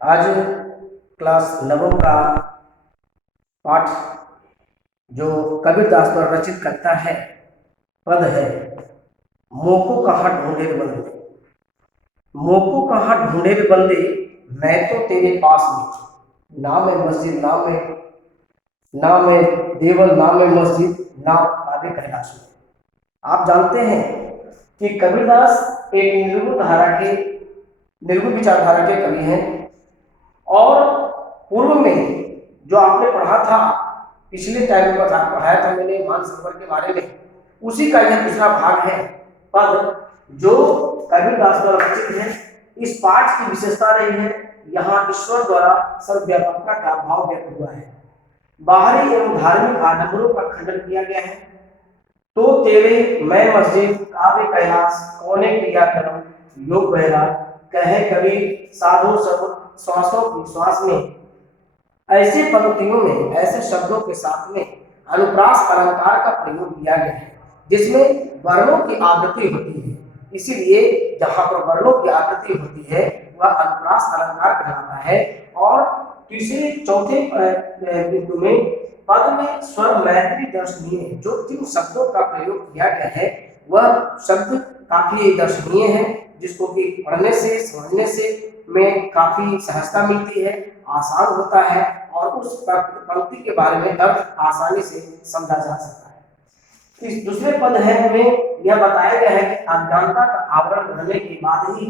आज क्लास 9 का पाठ जो कबीरदास द्वारा रचित करता है पद है, मोको कहाँ ढूंढे रे बंदे। मोको कहाँ ढूंढे रे बंदे, मैं तो तेरे पास में। ना मैं मस्जिद, ना मैं देवल, ना मैं मस्जिद, ना आगे कैलाश में। आप जानते हैं कि कबीरदास एक निर्गुण विचारधारा के कवि हैं। और पूर्व में जो आपने पढ़ा था, पिछले टाइम पर पढ़ाया था मैंने मान सरोवर के बारे में, उसी का यह तीसरा भाग है पद जो कबीरदास द्वारा रचित है। इस पाठ की विशेषता रही है, यहाँ ईश्वर द्वारा सर्वव्यापकता का भाव व्यक्त हुआ है। बाहरी एवं धार्मिक आडंबरों का खंडन किया गया है। तो तेरे मैं मस्जिद, काबे कैलाश, कौने क्रिया कर्म, योग बहरा, कहे कबीर साधु सब श्वासों की श्वास में। ऐसे पंक्तियों में, ऐसे शब्दों के साथ में अनुप्रास अलंकार का प्रयोग किया गया है, जिसमें वर्णों की आवृत्ति होती है। इसीलिए जहां पर वर्णों की आवृत्ति होती है वह अनुप्रास अलंकार कहलाता है। और तीसरे चौथे बिंदु में पद में स्वर मैत्री दर्शनीय, जो 3 शब्दों का प्रयोग किया गया है वह शब्द काफी दर्शनीय है, जिसको कि पढ़ने से समझने से में काफी सहजता मिलती है, आसान होता है और उस पंक्ति के बारे में अर्थ आसानी से समझा जा सकता है। इस दूसरे पद है में यह बताया गया है कि अज्ञानता का आवरण रहने के बाद ही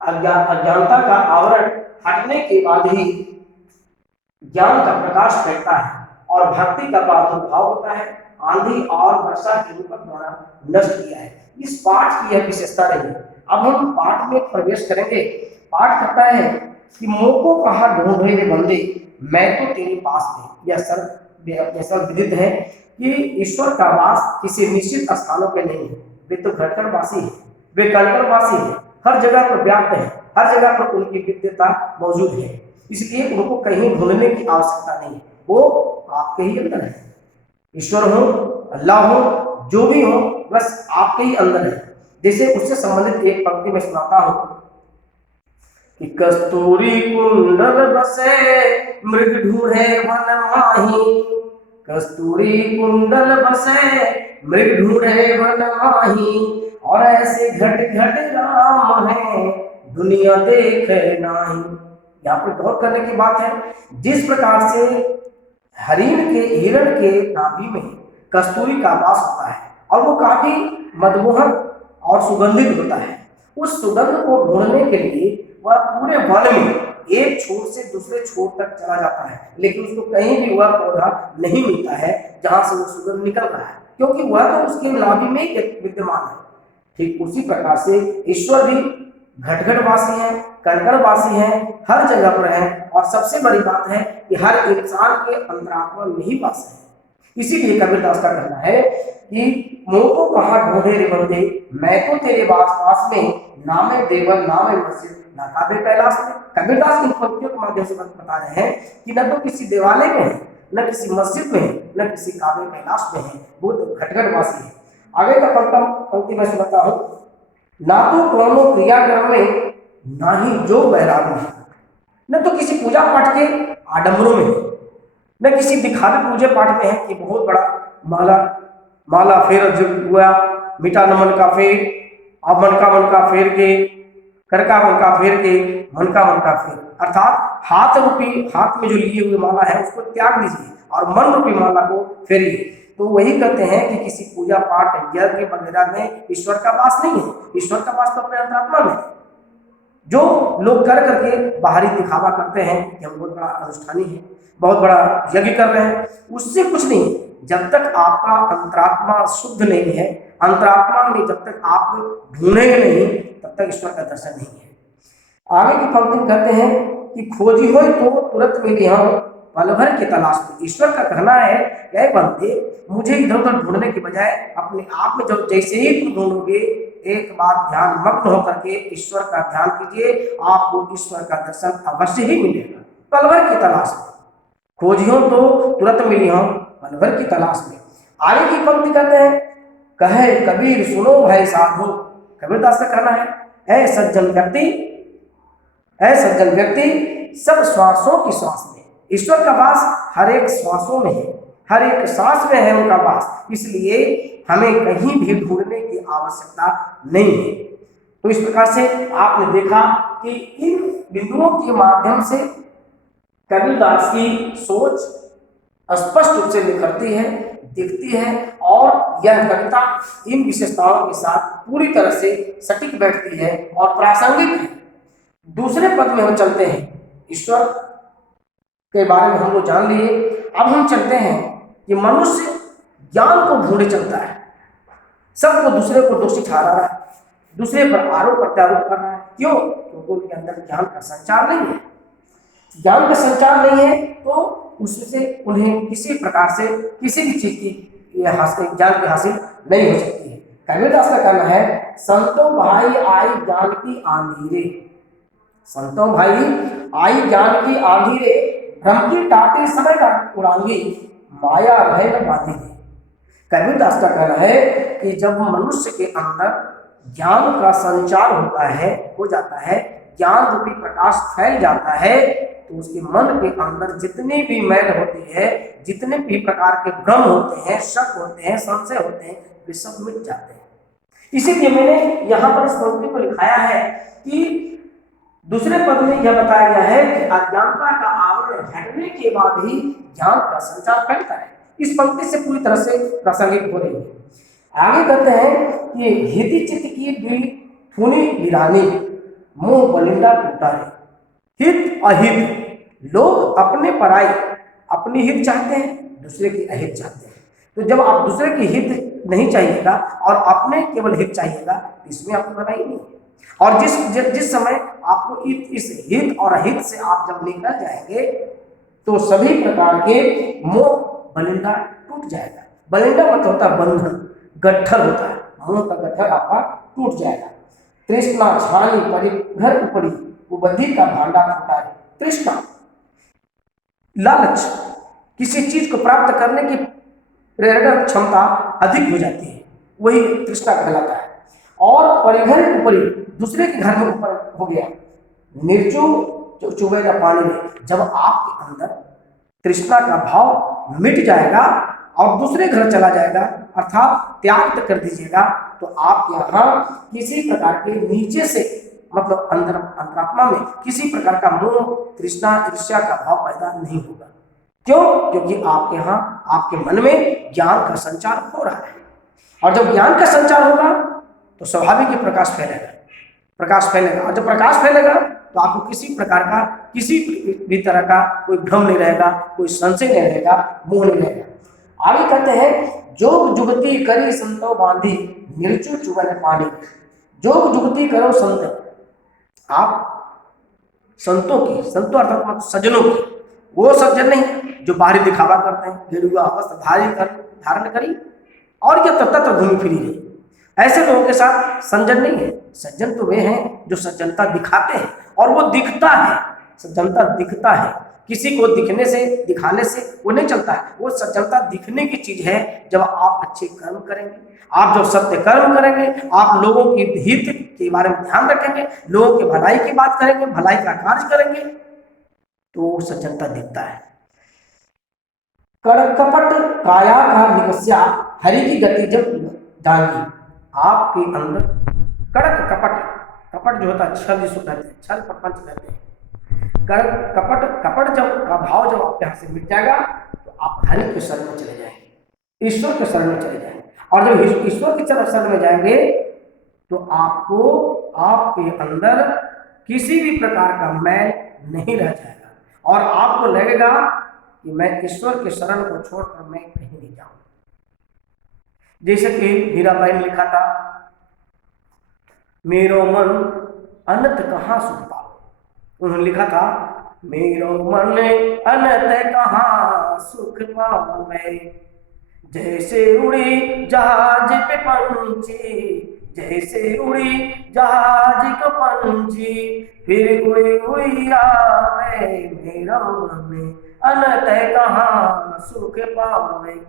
अज्ञानता का आवरण हटने के बाद ही ज्ञान का प्रकाश फैलता है और भक्ति का प्रादुर्भाव होता है। आंधी और वर्षा के रूप द्वारा नष्ट किया है। इस पाठ की यह विशेषता रही है। अब हम पाठ में प्रवेश करेंगे। पाठ करता है कि मोको कहाँ ढूंढे रे बंदे, मैं तो तेरे पास में। यह सर्व विदित है कि ईश्वर का वास किसी निश्चित स्थानों पे नहीं है। वे तो घटकरवासी है, वे कणकरवासी है, हर जगह पर व्याप्त है, हर जगह पर उनकी विद्यता मौजूद है। इसलिए उनको कहीं ढूंढने की आवश्यकता नहीं है, वो आपके ही अंदर है। ईश्वर हो, अल्लाह हो, जो भी हो, बस आपके ही अंदर है। जैसे उससे संबंधित एक पंक्ति में सुनाता हूं कि कस्तूरी कुंडल बसे मृग ढूंढे वन माही। कस्तूरी कुंडल बसे मृग ढूंढे वन माही, और ऐसे घट घट राम है दुनिया देखे नाही। यहाँ पर गौर करने की बात है, जिस प्रकार से हिरण के नाभि में कस्तूरी का वास होता है और वो काफी मनमोहक और सुगंधित होता है। उस सुगंध को ढूंढने के लिए वह पूरे वन में एक छोर से दूसरे छोर तक चला जाता है, लेकिन उसको कहीं भी वह पौधा नहीं मिलता है जहां से वो सुगंध निकल रहा है, क्योंकि वह तो उसके नाभि में विद्यमान है। ठीक उसी प्रकार से ईश्वर भी घटघटवासी है, कणकणवासी है, हर जगह पर है। और सबसे बड़ी बात है कि हर इंसान के अंतरात्मा में ही वास है। इसीलिए कबीरदास का कहना है कि मोको कहाँ ढूंढे रे बंदे, मैं तो तेरे पास में। ना मैं देवल, ना मैं मस्जिद, ना काबे कैलाश में। कबीरदास इन पंक्तियों के माध्यम से बता रहे हैं कि न तो किसी देवालय में है, न किसी मस्जिद में है, न किसी काबे कैलाश में है, वो तो घटघटवासी है। आगे का पंक्ति मैं सुनाता हूं, ना तो कोनो क्रियाक्रम में, ना ही जो वैराग में, न तो किसी पूजा पाठ के आडंबरों में, न किसी दिखावे पूजे पाठ में है कि बहुत बड़ा माला फेर जो हुआ, मीठा नमन का फेर, अब मन का फेर के, करका मन का फेर के, मन का फेर, अर्थात हाथ में जो लिए हुए माला है उसको त्याग दीजिए और मन रूपी माला को फेरिए। तो वही कहते हैं कि किसी पूजा पाठ यज्ञ वगैरह में ईश्वर का वास नहीं है। ईश्वर का वास तो अपने अंतरात्मा में है। जो लोग कर करके बाहरी दिखावा करते हैं कि हम बहुत बड़ा अनुष्ठानी है, बहुत बड़ा यज्ञ कर रहे हैं, उससे कुछ नहीं। जब तक आपका अंतरात्मा शुद्ध नहीं है, अंतरात्मा में जब तक आप ढूंढेंगे नहीं, तब तक ईश्वर का दर्शन नहीं है। आगे की पंक्ति कहते हैं कि खोजी हो तो तुरंत मिली हम पल भर की तलाश में। ईश्वर का कहना है, क्या बंदे मुझे इधर उधर ढूंढने की बजाय अपने आप में जब जैसे ही तुम ढूंढोगे, एक बार ध्यान मग्न होकर के ईश्वर का ध्यान कीजिए, आपको ईश्वर का दर्शन अवश्य ही मिलेगा। पल भर की तलाश में खोजियो तो तुरंत मिली हम पल भर की तलाश में। आगे की पंक्ति कहते हैं, कहे कबीर सुनो भाई साधु। कबीरदास का कहना है, ऐ सज्जन व्यक्ति, है सज्जन व्यक्ति सब श्वासों की श्वास में। ईश्वर का वास हर एक श्वासों में है, हर एक सांस में है उनका वास, इसलिए हमें कहीं भी ढूंढने की आवश्यकता नहीं है। तो इस प्रकार से आपने देखा कि इन बिंदुओं के माध्यम से कबीरदास की सोच स्पष्ट रूप से निखरती है, दिखती है, और यह कविता इन विशेषताओं के साथ पूरी तरह से सटीक बैठती है और प्रासंगिक है। दूसरे पद में हम चलते हैं। ईश्वर के बारे में हम लोग जान लिए, अब हम चलते हैं कि मनुष्य ज्ञान को ढूंढे चलता है, सबको दूसरे को दोषी ठहरा रहा है, दूसरे पर आरोप प्रत्यारोप कर रहा है। क्यों? क्योंकि उनके अंदर ज्ञान का संचार नहीं है। ज्ञान का संचार नहीं है तो उससे उन्हें किसी प्रकार से किसी भी चीज की ज्ञान की हासिल नहीं हो सकती है। कबीरदास का कहना है, संतों भाई आई ज्ञान की आंधी रे, संतों भाई आई ज्ञान की आंधी रे, भ्रम की टाटी समय का उड़ांगी, माया रहे न बांधी रे। कबीरदास का कहना है कि जब मनुष्य के अंदर ज्ञान का संचार होता है, हो जाता है, ज्ञान रूपी प्रकाश फैल जाता है, तो उसके मन के अंदर जितनी भी मैल होती है, जितने भी प्रकार के भ्रम होते हैं, शक होते हैं, संशय होते हैं, वे सब मिट जाते हैं। इसीलिए मैंने यहाँ पर इस पंक्ति को लिखाया है कि दूसरे पद में यह बताया गया है कि अज्ञानता का आवरण हटने के बाद ही ज्ञान का संचार फैलता है। इस पंक्ति से पूरी तरह से प्रासंगिक हो रही है। आगे कहते हैं कि हिति चित्त की द्वि थूनी वीरानी, मुंह बलिंदा टूटा रे। हित अहित, लोग अपने पराई अपनी हित चाहते हैं, दूसरे की अहित चाहते हैं। तो जब आप दूसरे की हित नहीं चाहिएगा और अपने केवल हित चाहिएगा, इसमें आपको भलाई नहीं है। और जिस समय आपको इस हित और अहित से आप जब निकल जाएंगे तो सभी प्रकार के मोह बलिंदा टूट जाएगा। बलिंदा मतलब होता है बंधन, गट्ठर होता है, मोह का गट्ठर आपका टूट जाएगा। तृष्णा छानी परी घर उपरी, उपबंधी का भांडा फूटा है। तृष्णा लालच, किसी चीज को प्राप्त करने की प्रेरणा क्षमता अधिक हो जाती है, वही तृष्णा कहलाता है। और परिघर उपरी, दूसरे के घर में ऊपर हो गया। निर्चु चुभेगा पानी में, जब आपके अंदर तृष्णा का भाव मिट जाएगा और दूसरे घर चला जाएगा, अर्थात त्याग कर दीजिएगा, तो आप यहाँ किसी प्रकार के नीचे से मतलब अंतरात्मा में किसी प्रकार का मोह, तृष्णा, ईर्ष्या का भाव पैदा नहीं होगा। क्यों? क्योंकि आपके यहाँ आपके मन में ज्ञान का संचार हो रहा है, और जब ज्ञान का संचार होगा तो स्वाभाविक ही प्रकाश फैलेगा, प्रकाश फैलेगा। और जब प्रकाश फैलेगा तो आपको किसी प्रकार का किसी भी तरह का कोई भ्रम नहीं रहेगा, कोई संशय नहीं रहेगा, मोह नहीं रहेगा। आगे कहते हैं, जोग जुगती करी संतो बांधी, निर्चु चुगन पानी। जोग जुगती करो संत, आप संतों की, संतों अर्थात सज्जनों की, वो सज्जन नहीं जो बाहरी दिखावा करते हैं, गेरुआ वस्त्र धारण करी और क्या तत्त घूमी फिरी रही, ऐसे लोगों के साथ सज्जन नहीं है। सज्जन तो वे हैं जो सज्जनता दिखाते हैं, और वो दिखता है, सज्जनता दिखता है, किसी को दिखने से दिखाने से वो नहीं चलता है। वो सज्जनता दिखने की चीज है जब आप अच्छे कर्म करेंगे, आप जब सत्य कर्म करेंगे, आप लोगों की हित के बारे में ध्यान रखेंगे, लोगों की भलाई की बात करेंगे, भलाई का कार्य करेंगे, तो सज्जनता दिखता है। कपट काया का निकस्या, हरि की गति जब जानी। आपके अंदर कड़क कपट, कपट जो होता है छल, जिसको कहते हैं छल प्रपंच कहते हैं, कपट जब का भाव जब आपके यहाँ से मिट जाएगा तो आप हरि के शरण में चले जाएंगे, ईश्वर के शरण में चले जाएंगे। और जब ईश्वर की शरण में जाएंगे तो आपको आपके अंदर किसी भी प्रकार का मैल नहीं रह जाएगा, और आपको लगेगा कि मैं ईश्वर के शरण को छोड़कर मैं कहीं नहीं जाऊँ। जैसे कि मीराबाई ने लिखा था, मेरो मन अनंत कहाँ सुख पाओ। उन्होंने लिखा था, मेरो मन अनंत कहाँ सुख पाओ मैं, जैसे उड़ी जहाज पे पंछी, जैसे उड़ी जहाज का पंछी, फिर उड़ी उड़ी आवे, मेरा मन अनंत कहाँ सुख पाओ मैं।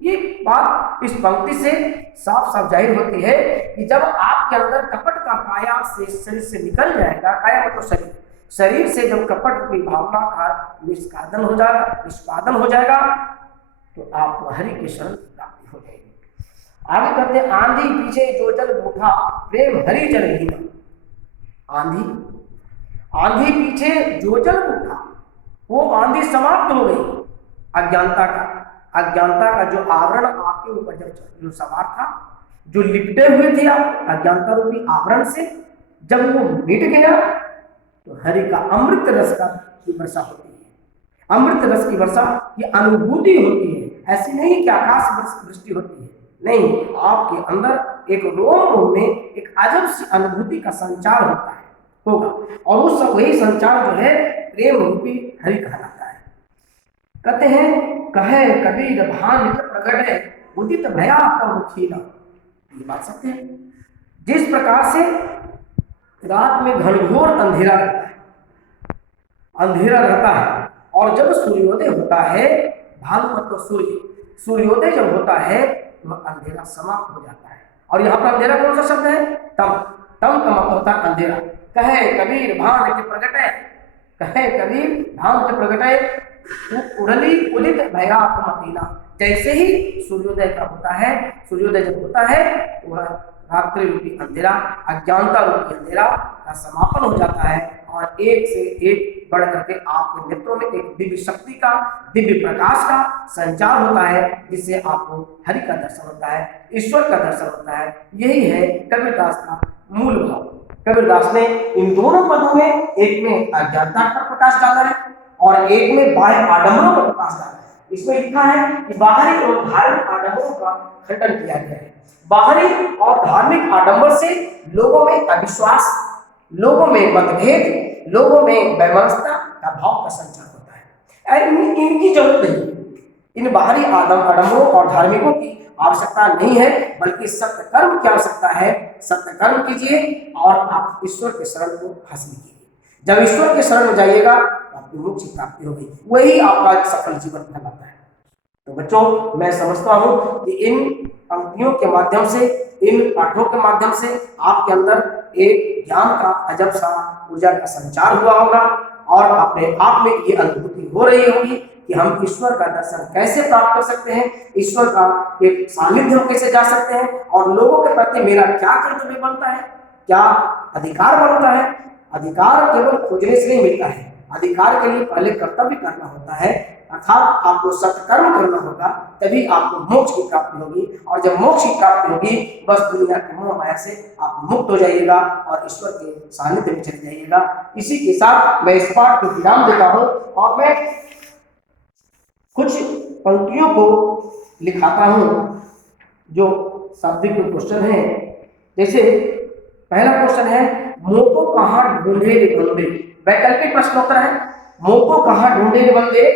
ये बात इस पंक्ति से साफ साफ जाहिर होती है कि जब आपके अंदर कपट का काया से शरीर से निकल जाएगा, काया मतलब शरीर, शरीर से जब कपट की भावना का निष्पादन हो जाएगा तो आपको हरि की शरण की प्राप्ति हो जाएगी। आगे कहते हैं, आंधी पीछे जो जल बूढ़ा, प्रेम हरि जल हीना। आंधी पीछे जो जल बूढ़ा, वो आंधी समाप्त हो गई। अज्ञानता का जो आवरण आपके ऊपर जो सवार था, जो लिपटे हुए थे आप अज्ञानता रूपी आवरण से, जब वो मिट गया तो हरि का अमृत रस की वर्षा होती है। अमृत रस की वर्षा की अनुभूति होती है। ऐसी नहीं कि आकाश वृष्टि होती है, नहीं, आपके अंदर एक रोम में एक अजब सी अनुभूति का संचार होगा, और उस वही संचार जो है प्रेम रूपी हरि कहलाता है। कहते हैं, कहे कबीर भान प्रगट है, उदित भया तब खीला। ये बात सत्य है। जिस प्रकार से रात में घनघोर अंधेरा रहता है और जब सूर्योदय होता है, भानुमत तो सूर्योदय जब होता है वह अंधेरा समाप्त हो जाता है। और यहाँ पर अंधेरा कौन सा शब्द है? तम का मतलब होता है अंधेरा। कहे कबीर भान के प्रगटे, कहे कबीर भान के प्रगटे, उड़ली उदित भया मतीना। जैसे ही सूर्योदय का होता है, सूर्योदय जब होता है वह रात्रि रूपी अंधेरा, अज्ञानता रूपी अंधेरा का समापन हो जाता है और एक से एक बढ़ करके आपके नेत्रों में एक दिव्य शक्ति का, दिव्य प्रकाश का संचार होता है, जिससे आपको हरि का दर्शन होता है, ईश्वर का दर्शन होता है। यही है कबीरदास का मूल भाव। कबीरदास ने इन दोनों पदों में, एक में अज्ञानता पर प्रकाश डाला है और एक में बाह्य आडंबरों पर प्रकाश डाला है। इसमें लिखा है कि बाहरी और धार्मिक आडंबरों का खंडन किया गया है। बाहरी और धार्मिक आडंबर से लोगों में अविश्वास, लोगों में मतभेद, लोगों में वैमनस्यता का भाव का संचार होता है। इनकी जरूरत नहीं, इन बाहरी आडंबरों और धार्मिकों की आवश्यकता नहीं है, बल्कि सत्य कर्म की आवश्यकता है। सत्य कर्म कीजिए और आप ईश्वर के शरण को हासिल कीजिए। जब ईश्वर के शरण में जाइएगा तो आपकी मोक्ष की प्राप्ति होगी, वही आपका एक सफल जीवन कहलाता है। तो बच्चों, मैं समझता हूं कि इन पंक्तियों के माध्यम से, इन पाठों के माध्यम से आपके अंदर एक ज्ञान का अजब सा ऊर्जा का संचार हुआ होगा और अपने आप में ये अनुभूति हो रही होगी कि हम ईश्वर का दर्शन कैसे प्राप्त कर सकते हैं, ईश्वर का एक सानिध्य हम कैसे जा सकते हैं, और लोगों के प्रति मेरा क्या कर्तव्य बनता है, क्या अधिकार बनता है। अधिकार केवल खोजने से नहीं मिलता है, अधिकार के लिए पहले कर्तव्य करना होता है, अर्थात आपको सत्कर्म करना होगा, तभी आपको मोक्ष की प्राप्ति होगी। और जब मोक्ष की प्राप्ति होगी, बस दुनिया के मोह माया से आप मुक्त हो जाइएगा और ईश्वर के सानिध्य में चले जाइएगा। इसी के साथ मैं इस पाठ को विराम देता हूँ और मैं कुछ पंक्तियों को लिखाता हूँ जो शाब्दिक क्वेश्चन है। जैसे पहला क्वेश्चन है, मोह को कहाँ ढूंढे रे बंदे। वैकल्पिक प्रश्नोत्तर है, मोह को कहाँ ढूंढे रे बंदे,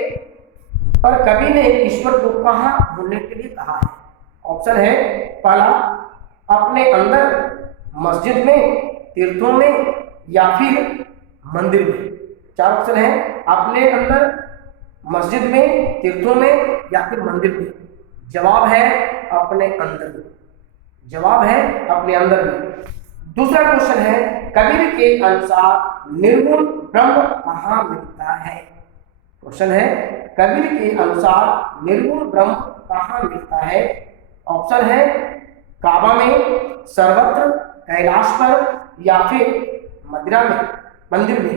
पर कवि ने ईश्वर को कहाँ ढूंढने के लिए कहा है। ऑप्शन है पहला, अपने अंदर, मस्जिद में, तीर्थों में या फिर मंदिर में। चार ऑप्शन है, अपने अंदर, मस्जिद में, तीर्थों में या फिर मंदिर में। जवाब है अपने अंदर में। जवाब है अपने अंदर में। दूसरा क्वेश्चन है, कबीर के अनुसार निर्गुण ब्रह्म कहाँ मिलता है। क्वेश्चन है, कबीर के अनुसार निर्गुण ब्रह्म कहाँ मिलता है। ऑप्शन है काबा में, सर्वत्र, कैलाश पर या फिर मदिरा में, मंदिर में।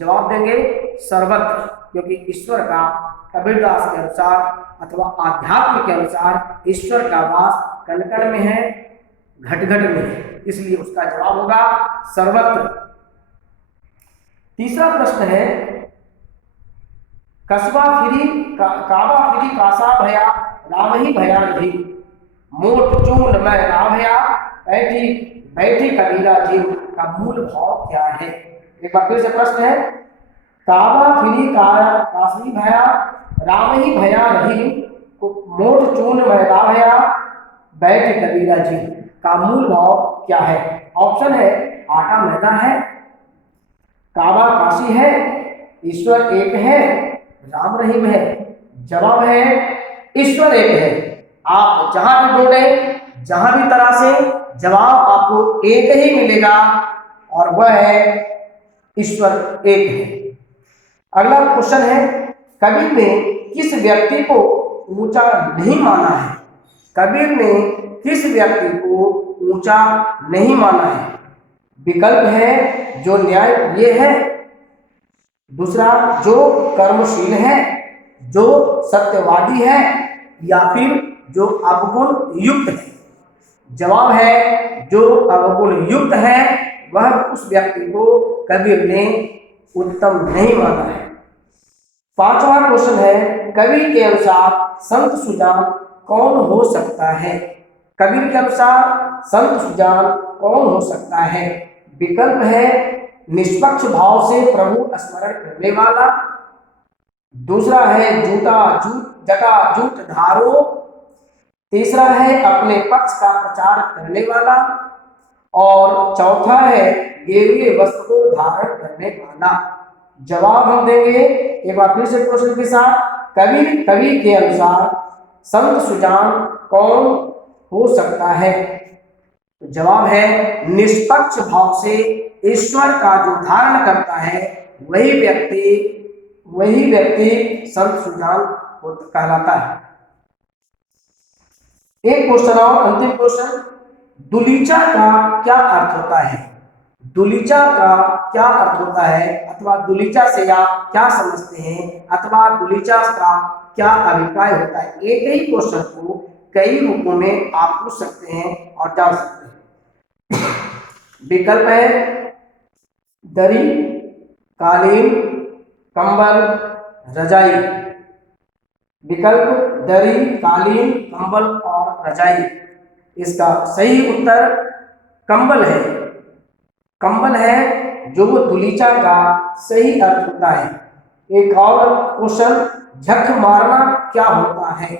जवाब देंगे सर्वत्र, क्योंकि ईश्वर का कबीरदास के अनुसार अथवा आध्यात्म के अनुसार ईश्वर का वास कण कण में है, घट घट में है, इसलिए उसका जवाब होगा सर्वत्र। तीसरा प्रश्न है, कसबा फिरी काबा फिरी कासा भया, राम ही भया रही, मोट चून मैं राम भया, बैठी बैठी कबीरा जी का मूल भाव क्या है। एक बार फिर से प्रश्न है, काबा फिरी काशी भया, राम ही भया रही, मोट चून मैं राम भया, बैठ कबीरा जी का मूल भाव क्या है। ऑप्शन है आटा मैदा है, काबा काशी है, ईश्वर एक है, राम रहीम है। जवाब है ईश्वर एक है। आप जहां भी ढूंढे, जहां भी तलाशें, जवाब आपको एक ही मिलेगा और वह है ईश्वर एक है। अगला क्वेश्चन है, कबीर ने किस व्यक्ति को ऊंचा नहीं माना है? कबीर ने किस व्यक्ति को ऊंचा नहीं माना है? विकल्प है जो न्याय प्रिय है, दूसरा जो कर्मशील है, जो सत्यवादी है, या फिर जो अवगुण युक्त है। जवाब है जो अवगुण युक्त है वह उस व्यक्ति को कबीर ने उत्तम नहीं माना है। पांचवा क्वेश्चन है, कबीर के अनुसार संत सुजान कौन हो सकता है? कबीर के अनुसार संत सुजान कौन हो सकता है? विकल्प है निष्पक्ष भाव से प्रभु स्मरण करने वाला, दूसरा है जटा जूट धारो, तीसरा है अपने पक्ष का प्रचार करने वाला, और चौथा है गेरुए वस्त्र को धारण करने वाला। जवाब हम देंगे एक बार फिर से क्वेश्चन के साथ, कवि के अनुसार संत सुजान कौन हो सकता है? तो जवाब है निष्पक्ष भाव से ईश्वर का जो धारण करता है वही व्यक्ति संत सुजान कहलाता है। एक क्वेश्चन और अंतिम क्वेश्चन, दुलीचा का क्या अर्थ होता है? दुलीचा का क्या अर्थ होता है, अथवा दुलीचा से आप क्या समझते हैं, अथवा दुलीचा का क्या अभिप्राय होता है? एक ही क्वेश्चन को कई रूपों में आप पूछ सकते हैं और जान सकते हैं। विकल्प है दरी, कालीन, कंबल, रजाई। विकल्प दरी, कालीन, कंबल और रजाई। इसका सही उत्तर कंबल है। कंबल है जो दुलीचा का सही अर्थ होता है। एक और क्वेश्चन, झक मारना क्या होता है?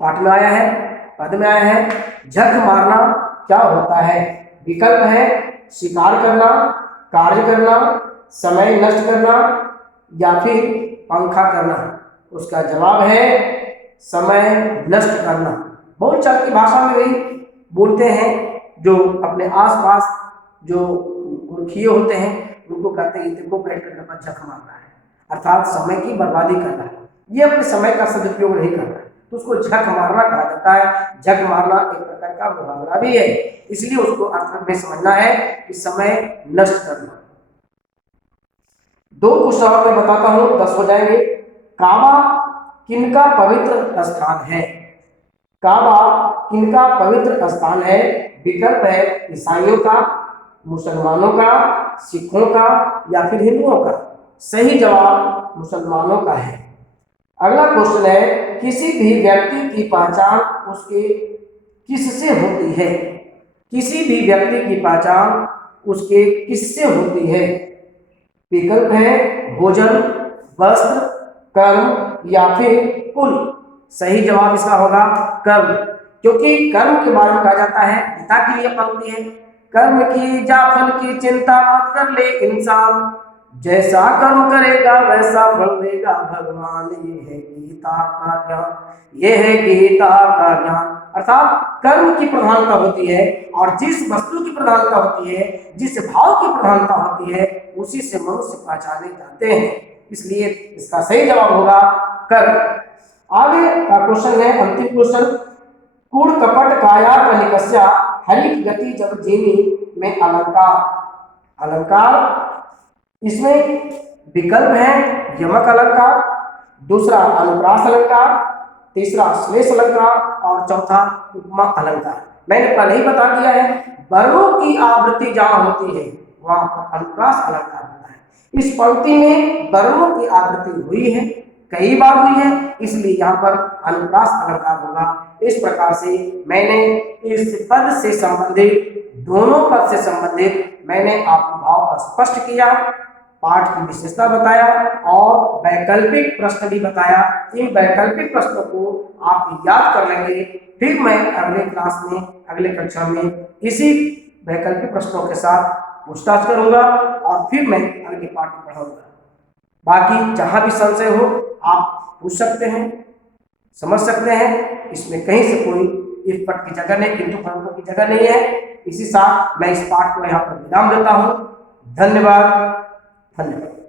पाठ में आया है, पद में आया है, झक मारना क्या होता है? विकल्प है शिकार करना, कार्य करना, समय नष्ट करना, या फिर पंखा करना। उसका जवाब है समय नष्ट करना। बहुत चाल की भाषा में भी बोलते हैं, जो अपने आसपास जो मूर्खिए होते हैं उनको कहते हैं देखो बैठ करने पर झक मारना है, अर्थात समय की बर्बादी करना है, ये अपने समय का सदुपयोग नहीं करना है, तो उसको झक मारना कहा जाता है। झक मारना एक प्रकार का मुहावरा भी है, इसलिए उसको अर्थ में समझना है कि समय नष्ट करना। दो क्वेश्चन और मैं बताता हूं, 10 हो जाएंगे। काबा किनका पवित्र स्थान है? काबा किनका पवित्र स्थान है? विकल्प है ईसाइयों का, मुसलमानों का, सिखों का, या फिर हिंदुओं का। सही जवाब मुसलमानों का है। अगला क्वेश्चन है, किसी भी व्यक्ति की पहचान उसके किससे होती है? किसी भी व्यक्ति की पहचान उसके किससे होती है? विकल्प है भोजन, वस्त्र, कर्म, या फिर कुल। सही जवाब इसका होगा कर्म, क्योंकि कर्म के बारे में कहा जाता है, गीता की ये पंक्ति है, कर्म की जा फल की चिंता मत कर ले इंसान, जैसा कर्म करेगा वैसा फल देगा भगवान। ये है गीता का ज्ञान, ये है गीता का ज्ञान। अर्थात कर्म की प्रधानता होती है, और जिस वस्तु की प्रधानता होती है, जिस भाव की प्रधानता होती है, उसी से मनुष्य पहचाने जाते हैं। इसलिए इसका सही जवाब होगा कर्म। आगे का क्वेश्चन है, अंतिम क्वेश्चन, कूड़ कपट काया कनिकस्या हरिक गति जब जीनी में अलंकार। अलंकार इसमें विकल्प है यमक अलंकार, दूसरा अनुप्रास अलंकार, तीसरा श्लेष अलंकार, और चौथा उपमा अलंकार। मैंने पहले ही बता दिया है, वर्णों की आवृत्ति जहां होती है वहां पर अनुप्रास अलंकार होता है। इस पंक्ति में वर्णों की आवृत्ति हुई है, कई बार हुई है, इसलिए यहाँ पर अनुप्रास अलंकार होगा। इस प्रकार से मैंने इस पद से संबंधित, दोनों पद से संबंधित मैंने आपको भाव को स्पष्ट किया, पाठ की विशेषता बताया और वैकल्पिक प्रश्न भी बताया। इन वैकल्पिक प्रश्नों को आप याद कर लेंगे, फिर मैं अगले क्लास में, अगले कक्षा में इसी वैकल्पिक प्रश्नों के साथ पूछताछ करूंगा और फिर मैं अगले पाठ को पढ़ाऊंगा। बाकी जहां भी संशय हो आप पूछ सकते हैं, समझ सकते हैं, इसमें कहीं से कोई इस पट की जगह नहीं, किंतु परंतु की जगह नहीं है। इसी साथ मैं इस पाठ को यहाँ पर विराम देता हूँ। धन्यवाद। धन्यवाद।